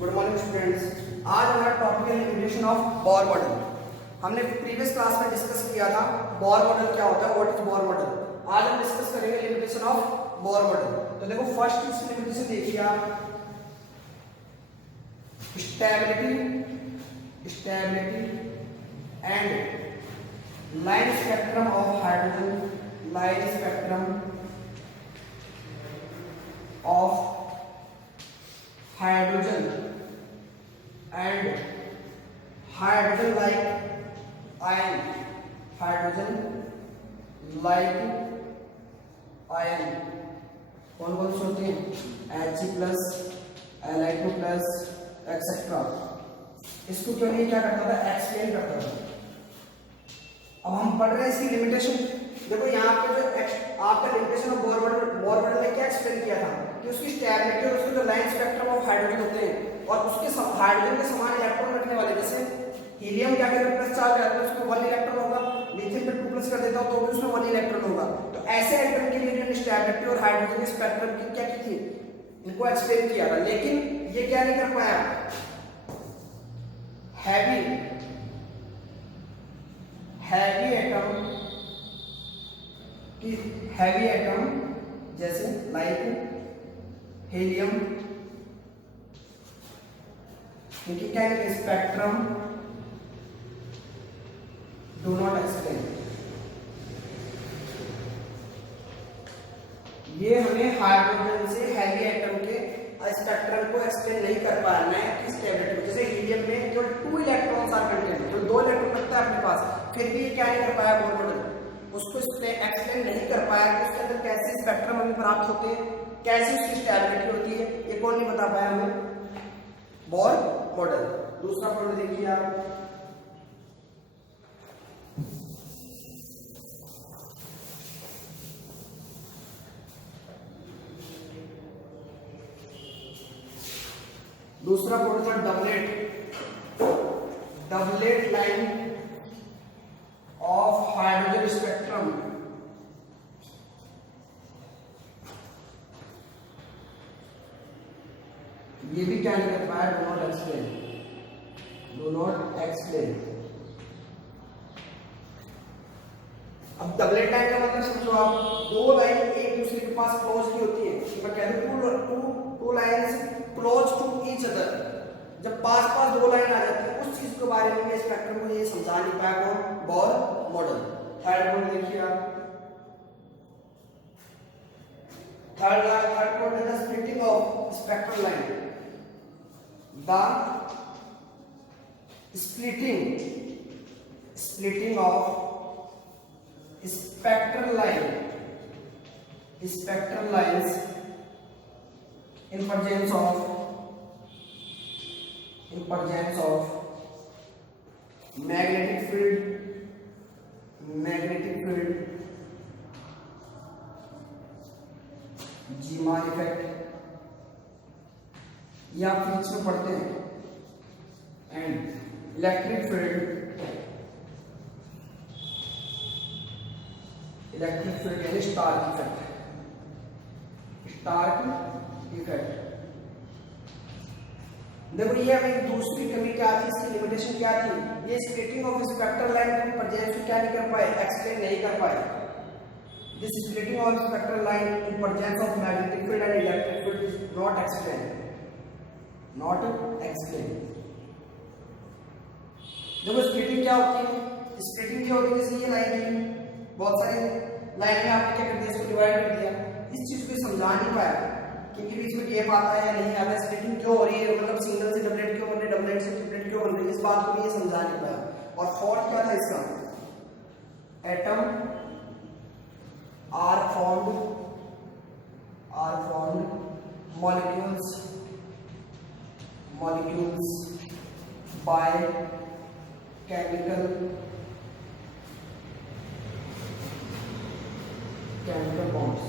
Good morning students. आज हमारा topic है लिमिटेशन ऑफ बोर मॉडल। हमने प्रीवियस क्लास में डिस्कस किया था बोर मॉडल क्या होता है, व्हाट इज बोर मॉडल। आज हम डिस्कस करेंगे लिमिटेशन ऑफ बोर मॉडल। तो देखो फर्स्ट इसकी लिमिटेशन देखिए आप, stability and line spectrum of hydrogen, line spectrum of hydrogen and hydrogen like ion, कौन कौन से होते हैं, Hg plus, Li2 plus etcetera. इसको क्यों नहीं क्या करता था, एक्सप्लेन करता था। अब हम पढ़ रहे हैं इसकी लिमिटेशन। देखो यहाँ पे जो आपका लिमिटेशन ऑफ बोर मॉडल ने क्या एक्सप्लेन किया था कि उसकी स्टेबिलिटी और उसके जो लाइन स्पेक्ट्रम ऑफ हाइड्रोजन होते हैं और उसके हाइड्रोजन के समान इलेक्ट्रॉन रखने वाले, जैसे हीलियम क्या करें प्लस चार्ज है तो उसमें 1 इलेक्ट्रॉन होगा, लिथियम पे 2 प्लस कर देता हूं तो भी उसमें 1 इलेक्ट्रॉन होगा। तो ऐसे इलेक्ट्रॉन के लिए स्टेबिलिटी और हाइड्रोजन के स्पेक्ट्रम की क्या की थी, इनको एक्सप्लेन किया था। लेकिन ये क्या नहीं कर पाया, हैवी एटम जैसे लाइक हीलियम, इनकी क्या है स्पेक्ट्रम डू नॉट एक्सप्लेन। ये हमें हाइड्रोजन से हैवी एटम के स्पेक्ट्रम को एक्सप्लेन नहीं कर पा रहा है कि स्टेबिलिटी। जैसे हीलियम में केवल 2 इलेक्ट्रॉन्स आर कंटेंट, जो 2 इलेक्ट्रॉन रखता है अपने पास, फिर भी ये क्या नहीं कर पाया बोर मॉडल, उसको एक्सप्लेन नहीं कर पाया कि उसके अंदर कैसे स्पेक्ट्रम हमें प्राप्त होते हैं, कैसे उसकी स्टेबिलिटी होती है, ये कौन नहीं बता पाया हमें, बोर मॉडल। दूसरा मॉडल देखिए आप, दूसरा मॉडल था doublet line of hydrogen spectrum. ये भी क्या नहीं कर पाया, डू नॉट एक्सप्लेन। अब डबलेट लाइन का मतलब समझो आप, 2 लाइन एक दूसरे के पास क्लोज की होती है। मैं कहता हूं two lines close to each other, जब पास 2 लाइन आ जाती है, उस चीज के बारे में स्पेक्ट्रम को ये समझा नहीं पाया कौन, बोर मॉडल। थर्ड मॉडल देखिए आप, थर्ड मॉडल है splitting of spectral line. The splitting of spectral lines in presence of magnetic field, Zeeman effect, या फिर इसमें पढ़ते हैं, एंड इलेक्ट्रिक फील्ड यानी स्टार्क इफेक्ट। देखो ये हमें दूसरी कमी क्या थी, इसकी लिमिटेशन क्या थी, ये स्प्लिटिंग ऑफ स्पेक्ट्रल लाइन पर जैसे क्या नहीं कर पाए, एक्सप्लेन नहीं कर पाए। This splitting of spectral line in presence of magnetic field and electric field is not explain. देखो स्प्लिटिंग क्या होती है, जैसे ये लाइन है, बहुत सारी लाइन में आपने क्या कर दिया, इसको डिवाइड कर दिया। इस चीज को समझा नहीं पाया क्योंकि बीच में गैप आता है या नहीं आता है, स्प्लिटिंग क्यों हो रही है, मतलब सिंगल से डबलेट क्यों बन रही है, डबलेट से ट्रिपलेट क्यों बन रही है, इस बात को भी ये समझा नहीं पाया। और फोर्थ क्या था इसका, atom are formed molecules by chemical bonds।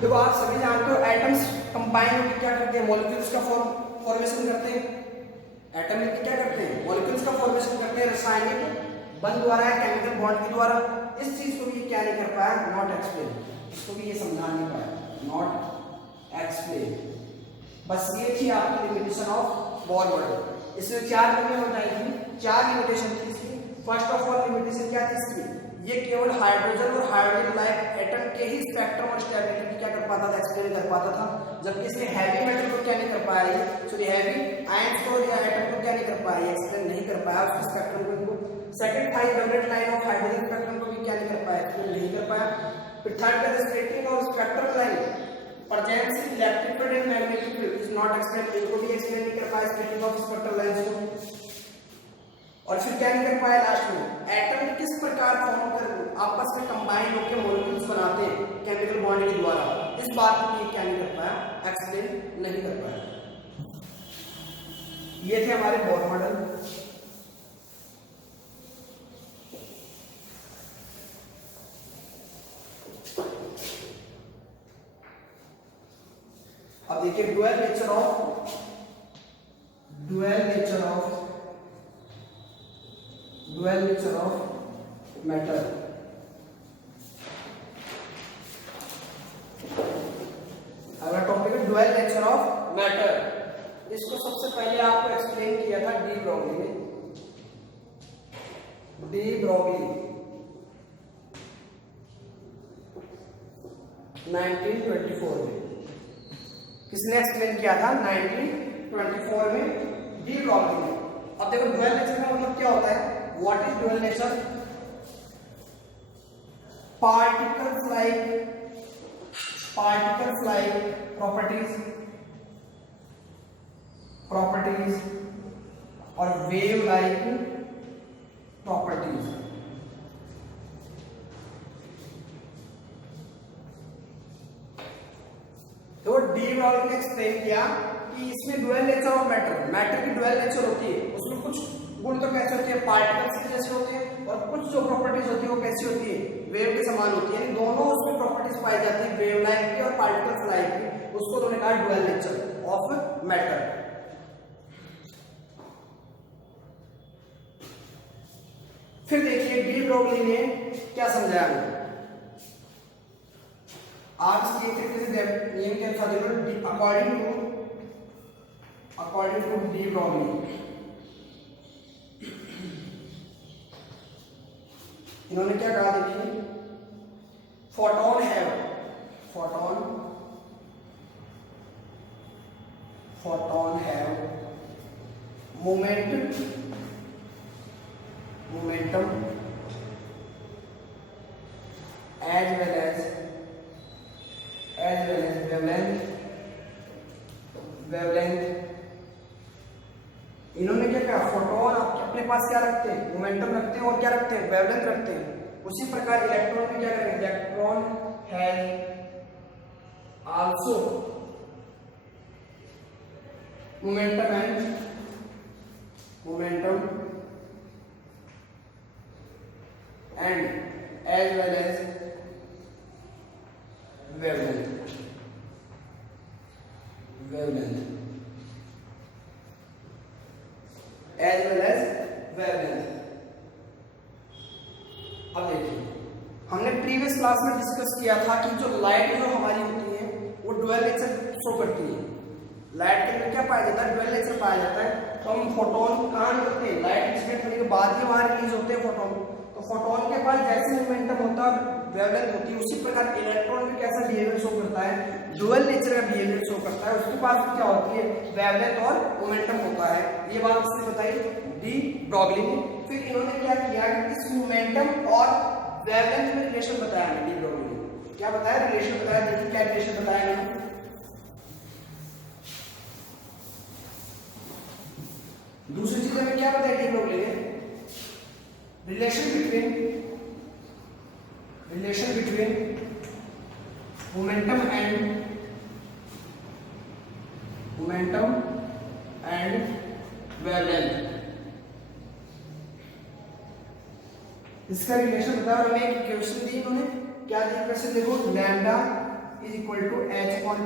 देखो आप सभी जानते हो एटम्स कंबाइन होकर क्या करते हैं, मॉलिक्यूल्स का फॉर्मेशन करते हैं। एटम मिलकर क्या करते हैं, मॉलिक्यूल्स का फॉर्मेशन करते हैं, रासायनिक बंध द्वारा या केमिकल बॉन्ड के द्वारा। इस चीज को भी क्या नहीं कर पाया, नॉट एक्सप्लेन, इसको भी ये समझा नहीं पाया, नॉट एक्सप्लेन। बस ये थी आपकी लिमिटेशन ऑफ बोर मॉडल। इसमें 4 कमियां बताई थी, 4 लिमिटेशन थी इसकी। फर्स्ट ऑफ ऑल लिमिटेशन क्या थी इसकी, ये केवल हाइड्रोजन और हाइड्रोजन लाइक एटम के ही स्पेक्ट्रम और स्टेबिलिटी क्या कर पाता था, एक्सप्लेन कर पाता था, जबकि इसने हैवी मेटल को क्या नहीं कर पाया, ये सॉरी हैवी आयंस को या एटम को क्या नहीं कर पाया, एक्सप्लेन नहीं कर पाया उसके स्पेक्ट्रम को। सेकंड था doublet line of hydrogen spectrum को भी क्या नहीं कर पाया, एक्सप्लेन नहीं कर पाया। फिर थर्ड का splitting of spectrum line presence in electric field and magnetic field is not explain, इनको भी एक्सप्लेन नहीं कर पाया स्प्लिटिंग ऑफ स्पेक्ट्रल लाइंस को। और फिर क्या नहीं कर पाया लास्ट में, एटम किस प्रकार फॉर्म कर आपस में कंबाइन होकर मॉलिक्यूल्स बनाते हैं केमिकल बॉन्ड के द्वारा, इस बात को क्या नहीं कर पाया, एक्सप्लेन नहीं कर पाया। ये थे हमारे बोर मॉडल। अब देखिए डुअल नेचर ऑफ मैटर। अगला टॉपिक है डुअल नेचर ऑफ मैटर। इसको सबसे पहले आपको एक्सप्लेन किया था डी ब्रोगली ने, 1924 में। किसने एक्सप्लेन किया था, 1924 में डी ब्रोगली ने। अब देखो डुअल नेचर का मतलब क्या होता है, what is dual nature, particles like properties और wave like properties। तो डी ब्रोगली ने एक्सप्लेन किया कि इसमें डुअल नेचर ऑफ मैटर की डुअल नेचर होती है, उसमें कुछ गुण तो कैसे होते हैं, पार्टिकल्स के जैसे होते हैं, और कुछ जो प्रॉपर्टीज होती है वो कैसी होती है, वेव के समान होती है। दोनों उसमें प्रॉपर्टीज पाई जाती है, वेव लाइक की और पार्टिकल्स लाइक की। उसको उन्होंने कहा डुअल नेचर ऑफ मैटर। फिर देखिए डी ब्रोगली ने क्या समझाया हमें, आप इसकी एक तरीके से नियम के अनुसार देखो, अकॉर्डिंग टू डी ब्रोगली इन्होंने क्या कहा, देखिए photon have momentum as well as wavelength। इन्होंने क्या कहा, फोटोन अपने पास क्या रखते हैं, मोमेंटम रखते हैं और क्या रखते हैं, वेवलेंथ रखते हैं। उसी प्रकार इलेक्ट्रॉन में क्या करेंगे, electron has also momentum and as well as wavelength। as well as wavelength। अब देखिए हमने प्रीवियस क्लास में डिस्कस किया था कि जो लाइट जो हमारी होती है वो डुअल नेचर शो करती है। लाइट के अंदर क्या पाया जाता है, डुअल नेचर पाया जाता है। तो हम फोटोन कहाँ निकलते हैं, लाइट इंसिडेंट होने के बाद ही वहां रिलीज होते हैं फोटोन। तो फोटोन के पास जैसे मोमेंटम होता है, वेवलेंथ होती है, उसी प्रकार इलेक्ट्रॉन में कैसा बिहेवियर शो करता है, डुअल नेचर का बिहेवियर शो करता है। उसके पास क्या होती है, वेवलेंथ और मोमेंटम होता है। ये बात उसने बताई डी ब्रोगली ने। फिर इन्होंने क्या किया, इस मोमेंटम और वेवलेंथ में रिलेशन बताया डी ब्रोगली ने। क्या बताया, रिलेशन बताया। देखिए क्या रिलेशन बताया इन्होंने, दूसरी चीज हमें क्या बताया डी ब्रोगली ने, relation between momentum and wavelength. इसका रिलेशन बताया। और हमें एक क्वेश्चन दी इन्होंने, क्या दी क्वेश्चन, देखो lambda is equal to h upon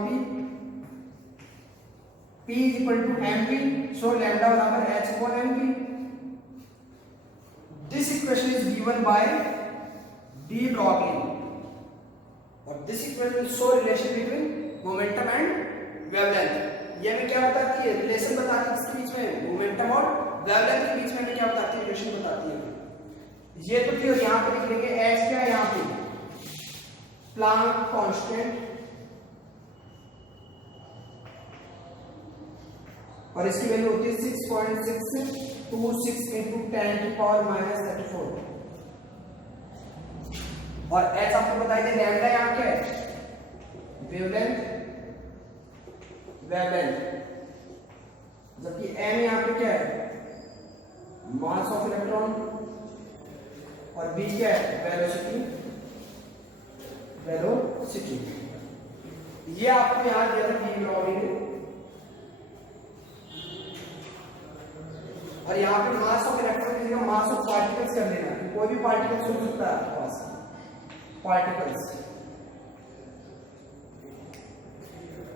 p is equal to m p, so lambda बराबर h upon m p. This equation is given by de Broglie और this equation show relation between momentum and wavelength. ये हमें क्या बताती है, relation बताती है इसके बीच में, मोमेंटम और वेवलेंथ के बीच में हमें क्या बताती है, रिलेशन बताती है। ये तो थी, और यहाँ पे लिख लेंगे एच क्या है, यहाँ पे प्लांक कांस्टेंट, और इसकी वैल्यू होती है 6.626 इंटू 10 की पावर -34, और एच आपको बताया कि लैम्डा यहाँ क्या है, वेवलेंथ, जबकि एम यहाँ पे क्या है, मास ऑफ इलेक्ट्रॉन, और बी क्या है, वेलोसिटी, ये आपको याद दिया और यहाँ पे मास ऑफ इलेक्ट्रॉन की जगह मास ऑफ पार्टिकल्स कर देना, कोई भी पार्टिकल्स हो सकता है आपके पास, पार्टिकल्स।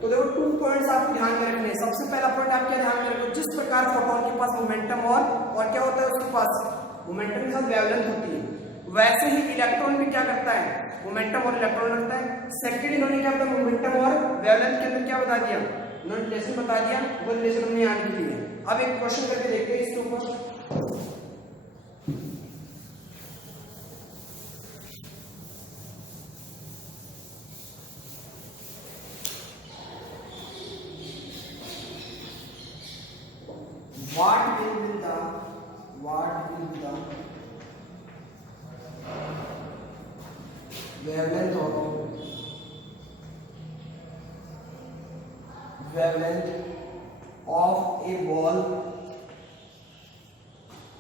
तो देखो 2 पॉइंट्स आपको ध्यान में रखने हैं। सबसे पहला पॉइंट आप क्या ध्यान में रखो, जिस प्रकार फोटोन के पास मोमेंटम और क्या होता है, उसके पास मोमेंटम के साथ वेवलेंथ होती है, वैसे ही इलेक्ट्रॉन भी क्या करता है, मोमेंटम और इलेक्ट्रॉन रखता है। सेकंड इन्होंने क्या बताया, मोमेंटम और वेवलेंथ के अंदर क्या बता दिया, उन्होंने रिलेशन बता दिया, वो रिलेशन हमने याद की है। अब एक क्वेश्चन करके देखते हैं इसके ऊपर। What will be the wavelength of a ball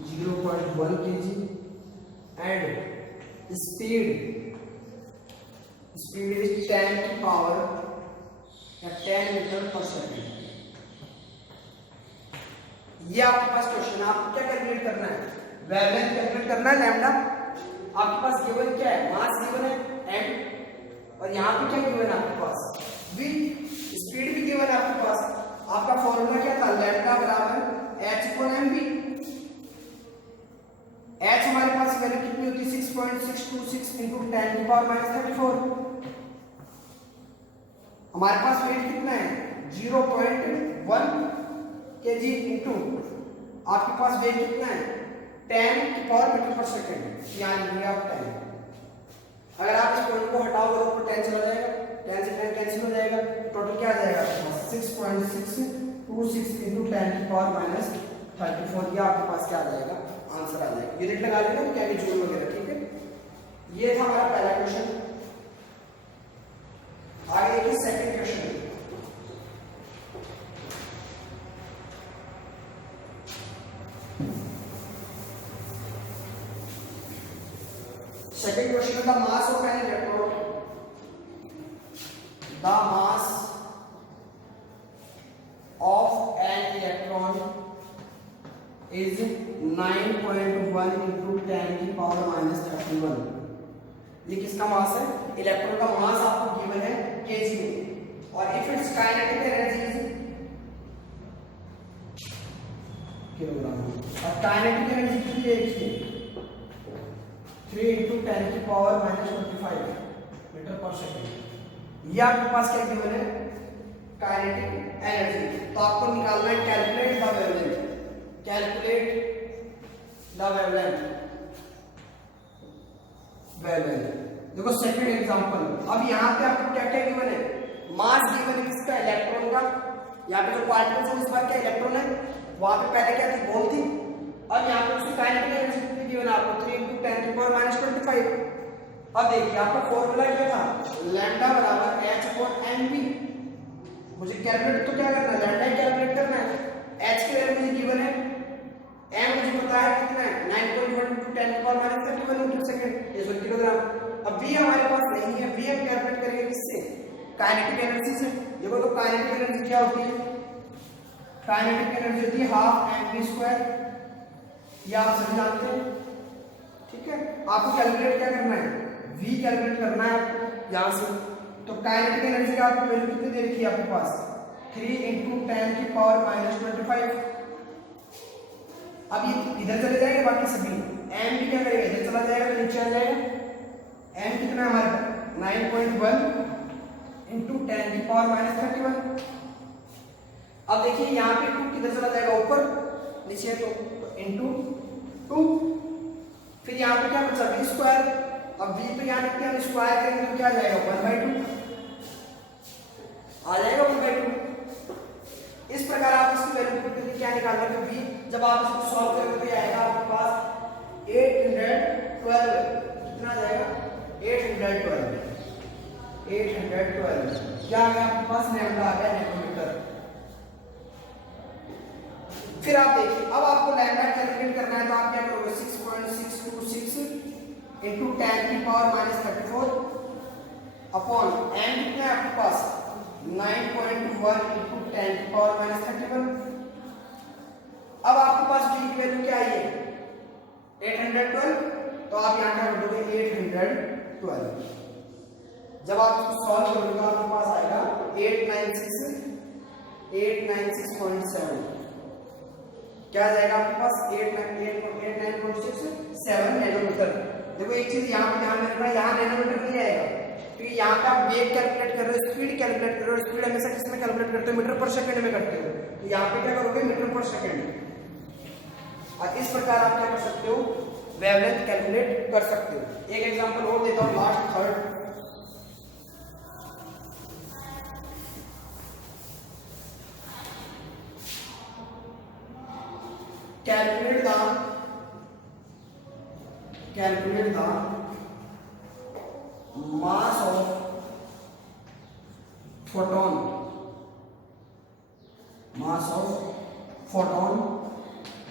0.1 kg and speed is 10 की पावर या 10 मीटर पर सेकंड। ये आपके पास क्वेश्चन है, आपको क्या कैलकुलेट करना है, वेवलेंथ कैलकुलेट करना है, लैम्डा आपके पास गिवन क्या है, मास गिवन है m, और यहाँ पे क्या गिवन है आपके पास, v, स्पीड भी गिवन है आपके पास। आपका फॉर्मूला क्या था, लैम्डा बराबर h/mv। h हमारे पास वैल्यू कितनी होती है, 6.626 इंटू 10 की पावर -34। हमारे पास वेट कितना है, 0.1 kg इंटू आपके पास वेट कितना है, 10 की पावर मीटर पर सेकंड, यानी आप 10। अगर आप इस पॉइंट को हटाओगे तो 10 चला जाएगा, 10 से 10 कैंसिल हो जाएगा, टोटल क्या आ जाएगा आपके पास 6.626 इंटू 10 की पावर -34। ये आपके पास क्या आ जाएगा, आंसर आ जाएगा। यूनिट लगा लेना क्या कि जूल वगैरह, ठीक है। ये था हमारा पहला क्वेश्चन। आगे देखिए second question. Second question is the mass of an electron. The mass of an electron is 9.1 into 10 की पावर -31। ये किसका मास है, इलेक्ट्रॉन का मास आपको गिवन है केजी में, और if it's kinetic energy is kilogram, और काइनेटिक एनर्जी कितनी है इसकी 3 इंटू 10 की पावर -25 मीटर पर सेकंड। ये आपके पास क्या गिवन है, काइनेटिक एनर्जी। तो आपको निकालना है कैलकुलेट द वेवलेंथ, देखो सेकंड एग्जांपल। अब यहाँ पे आपको क्या क्या गिवन है, मास गिवन है किसका, इलेक्ट्रॉन का। यहाँ पे जो पार्टिकल्स है उस बार क्या इलेक्ट्रॉन है, वहां पे पहले क्या थी, बॉल थी। अब यहाँ पे उसकी काइनेटिक एनर्जी कितनी गिवन है आपको, 3 इंटू 10 की पावर -25। अब देखिए आपका फॉर्मूला क्या था, लैम्डा बराबर h/mv। मुझे कैलकुलेट तो क्या करना है, लैम्डा कैलकुलेट करना है। h की वैल्यू मुझे गिवन है, m मुझे पता है कितना है, 9.1 इंटू 10 की पावर -31 मीटर सेकंड, ये 1 किलोग्राम। अब v हमारे पास नहीं है, v हम कैलकुलेट करेंगे किससे, काइनेटिक एनर्जी से। देखो तो काइनेटिक एनर्जी क्या होती है, काइनेटिक एनर्जी होती है ½ mv²। ये आप सभी जानते हैं, ठीक है। आपको कैलकुलेट क्या करना है, v कैलकुलेट करना है यहां से। तो काइनेटिक एनर्जी का आपको वैल्यू कितनी दे रखी है आपके पास, 3 इंटू 10 की पावर -25। अब ये इधर चले जाएंगे बाकी सभी, m भी क्या करेगा, इधर चला जाएगा तो नीचे आ जाएगा। m कितना है हमारे पास 9.1 इंटू 10 की पावर -31। अब देखिए यहाँ पे 2 किधर चला जाएगा, ऊपर, नीचे तो इंटू 2, फिर यहाँ पे क्या बचा v स्क्वायर। अब v पे यहाँ लिखते हैं स्क्वायर करेंगे तो क्या आ जाएगा 1/2 आ जाएगा 1/2। इस प्रकार आप इसकी वैल्यू पुट करके क्या निकालना है, v जब आप इसको सॉल्व करोगे तो आएगा आपके पास 812, कितना आ जाएगा 812 क्या आ गया आपके पास, लैम्डा आ गया नैनोमीटर। फिर आप देखिए अब आपको लैम्डा कैलकुलेट करना है तो आप क्या करोगे 6.626 इंटू 10 की पावर माइनस 34 अपॉन एन कितना है आपके पास 9.1 इंटू 10 की पावर माइनस 31। अब आपके पास v की वैल्यू क्या आई है 812, तो आप यहाँ क्या कर दोगे 812। जब आप इसको सॉल्व करोगे तो आपके पास आएगा 896.7, क्या आ जाएगा आपके पास 899.67 नैनोमीटर। देखो एक चीज यहाँ पे ध्यान रखना, यहाँ नैनोमीटर नहीं आएगा क्योंकि यहाँ पे आप वेग कैलकुलेट कर रहे हो, स्पीड कैलकुलेट कर रहे हो। स्पीड हमेशा किसमें कैलकुलेट करते हो, मीटर पर सेकंड में करते हो, तो यहाँ पे क्या करोगे मीटर पर सेकंड। और इस प्रकार आप क्या कर सकते हो वेवलेंथ कैलकुलेट कर सकते हो। एक एग्जांपल और देता हूँ, last third, calculate the mass of photon,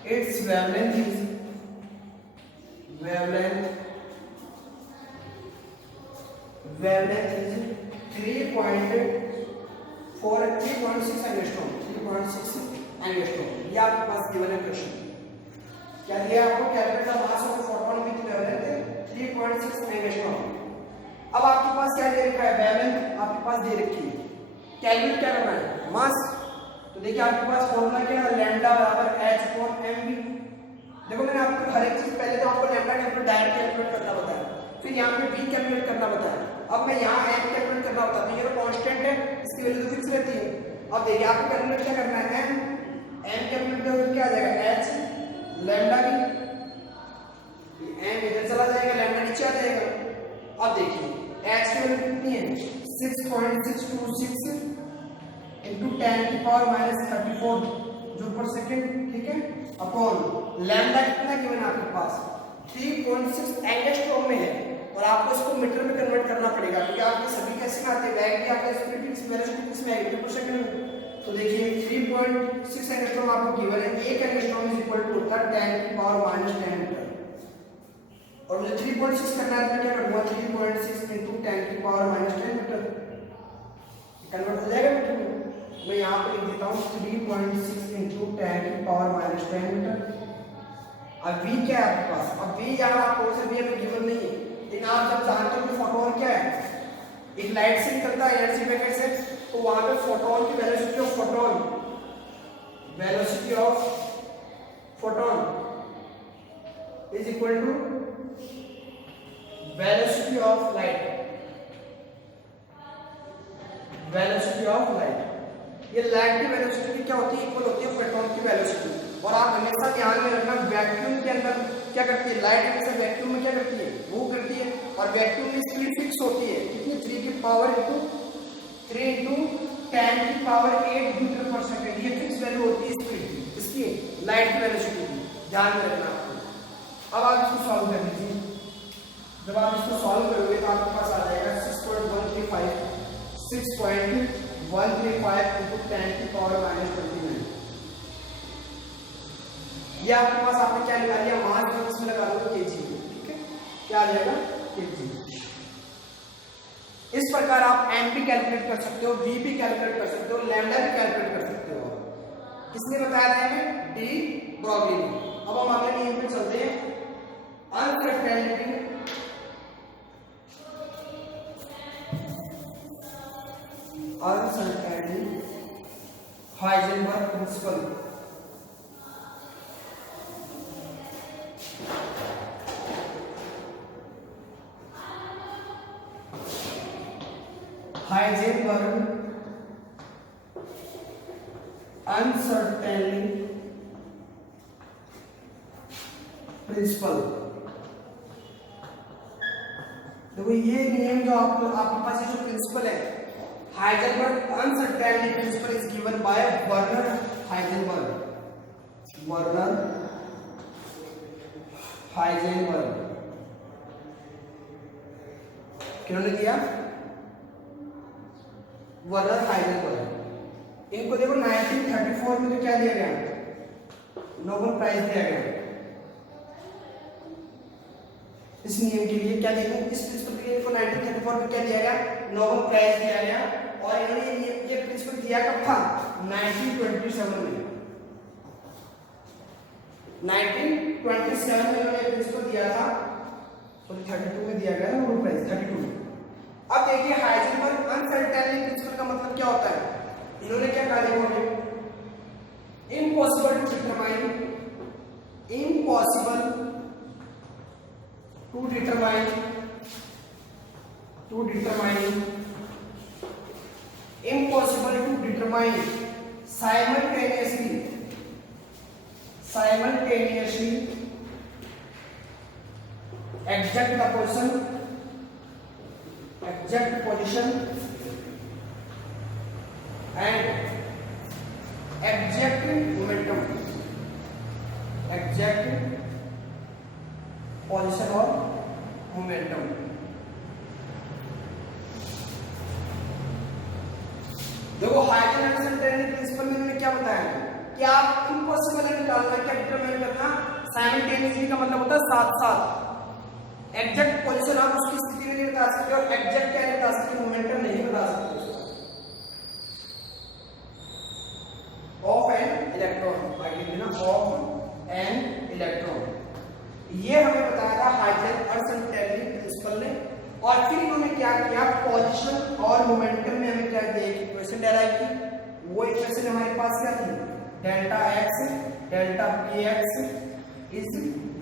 its wavelength is 3.6 angstrom, 3.6 angstrom. ये आपके पास गिवन है क्वेश्चन, क्या दिया आपको, calculate the mass of photon with wavelength 3.6 angstrom. अब आपके पास क्या दे रखा है, वेवलेंथ आपके पास दे रखी है, कैलकुलेट क्या करना है मास। तो देखिए आपके पास फॉर्मूला क्या है, लैम्डा बराबर h/mv। देखो मैंने आपको हर एक चीज पहले तो आपको लैम्डा कैलकुलेट डायरेक्ट कैलकुलेट करना बताया, फिर यहाँ पे v कैलकुलेट करना बताया, अब मैं यहाँ m कैलकुलेट करना बताता हूँ। ये तो कांस्टेंट है, इसकी वैल्यू तो फिक्स रहती है। अब देखिए आपको कैलकुलेट क्या करना है, m कैलकुलेट करोगे क्या आ जाएगा h लैम्डा भी, m इधर चला जाएगा, लैम्डा नीचे आ जाएगा। अब देखिए h की वैल्यू कितनी है 6.626 इंटू 10 की पावर माइनस 34 जूल पर सेकंड, ठीक है, अपॉन लैम्डा कितना गिवन आपके पास 3.6 एंगस्ट्रॉम में है, और आपको इसको मीटर में कन्वर्ट करना पड़ेगा क्योंकि आपके सभी कैसे में आते हैं, वैग भी आपका स्पीड वेलोसिटी किसमें आएगी मीटर पर सेकंड में। तो देखिए 3.6 एंगस्ट्रॉम आपको गिवन है, 1 एंगस्ट्रॉम इज इक्वल टू 10 की पावर माइनस 10 मीटर, और मुझे 3.6 करना है तो क्या करूंगा 3.6 इंटू 10 की पावर माइनस 10 मीटर, कन्वर्ट हो जाएगा मीटर में। मैं यहाँ पे लिख देता हूँ 3.6 इंटू 10 की पावर माइनस 10 मीटर। अब v क्या है आपके पास, अब v यहाँ आपको से भी हमें गिवन नहीं है, लेकिन आप जब जानते हो कि फोटोन क्या है, एक लाइट से निकलता है एनर्जी पैकेट से, तो वहां पे फोटोन की velocity of photon is equal to velocity of light. ये लाइट की वेलोसिटी की क्या होती है, इक्वल होती है फोटोन की वेलोसिटी। और आप हमेशा ध्यान में रखना वैक्यूम के अंदर क्या करती है, लाइट हमेशा वैक्यूम में क्या करती है, मूव करती है, और वैक्यूम में स्पीड फिक्स होती है कितनी 3 की पावर 3 इंटू 10 की पावर 8 मीटर पर सेकंड, ये फिक्स वैल्यू होती है स्पीड इसकी, लाइट की वेलोसिटी की, ध्यान में रखना आपको। अब आप इसको सॉल्व कर लीजिए, जब आप इसको सॉल्व करोगे तो आपके पास आ जाएगा 6.135 इंटू 10 की पावर माइनस 29। ये आपके पास आपने क्या निकाल लिया, मास में इसमें लगा दो केजी, ठीक है, क्या आ जाएगा केजी। इस प्रकार आप एम भी कैलकुलेट कर सकते हो, वी भी कैलकुलेट कर सकते हो, लैम्डा भी कैलकुलेट कर सकते हो। किसने बताया था हमें, डी ब्रॉगली ने। अब हम अगले नियम पे चलते हैं, अनसर्टेनिटी हाइजेनबर्ग प्रिंसिपल। अनसर्टेनली प्रिंसिपल। देखो ये नियम जो आपके पास ये जो प्रिंसिपल है, Heisenberg uncertainly principle is given by Werner Heisenberg. Werner Heisenberg किन्होंने दिया? Werner Heisenberg. इनको देखो 1934 में तो क्या दिया गया? नोबेल प्राइज दिया गया इस नियम के लिए। क्या दिया? इस प्रिंसिपल के लिए इनको 1934 में क्या दिया गया? नोबेल प्राइज दिया गया। और इन्होंने ये प्रिंसिपल दिया कब था? 1927 में। 1927 में इन्होंने प्रिंसिपल दिया था, सॉरी 32 में दिया गया नोबेल प्राइज 32। अब देखिए हाइजेनबर्ग अनसर्टेनली प्रिंसिपल का मतलब क्या होता है? इन्होंने क्या कहा? देखो impossible to determine, impossible to determine impossible to determine simultaneously exact position and exact momentum, exact position और momentum। देखो हाइजेनबर्ग अनसर्टेनली प्रिंसिपल में इन्होंने क्या बताया कि आप इम्पॉसिबल निकालना, क्या डिटरमाइन करना? साइमल्टेनियसली का मतलब होता है साथ साथ। एग्जैक्ट पोजीशन आप उसकी स्थिति में नहीं बता सकते और एग्जैक्ट क्या नहीं बता सकते, मोमेंटम नहीं बता सकते ऑफ एन इलेक्ट्रॉन। आगे लिखना ऑफ एन इलेक्ट्रॉन। ये हमें बताया था हाइजेनबर्ग अनसर्टेनली प्रिंसिपल ने। और फिर इन्होंने क्या किया? पोजीशन और मोमेंटम में हमें क्या दिया? एक इक्वेशन डेराइव की। वो इक्वेशन हमारे पास क्या थी? Delta x delta px is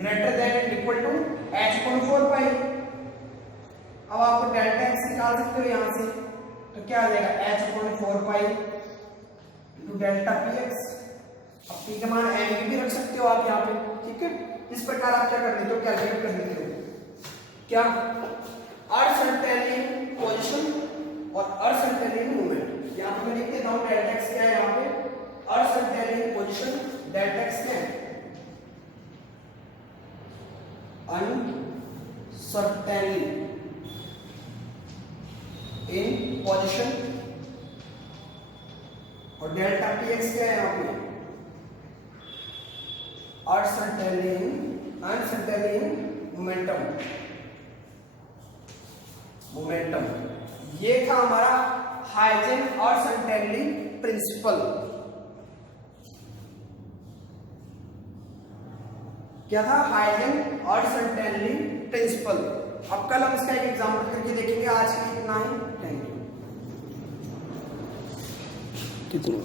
greater than equal to h/4 pi. अब आपको डेल्टा x निकाल सकते हो यहां से, तो क्या आ जाएगा? h/4 पाई इनटू डेल्टा px। अब p का मान n भी रख सकते हो आप यहां पे, ठीक है? इस प्रकार आप क्या कर लेते हो? कैलकुलेट कर लेते हो क्या? अनसर्टेनली पोजीशन और अनसर्टेनली मूवमेंट। यहां पे मैं लिख देता हूं डेल्टा x क्या है यहां पे? अनसर्टेनली पोजीशन डेल्टा x क्या है? अनसर्टेनली इन पोजीशन और डेल्टा px क्या है यहां पे? Uncertainly in momentum. ये था हमारा हाइजेनबर्ग अनसर्टेनली प्रिंसिपल। क्या था? Heisenberg uncertainly principle. अब कल हम इसका एक एग्जांपल करके देखेंगे। आज के लिए इतना ही। Thank you. कितना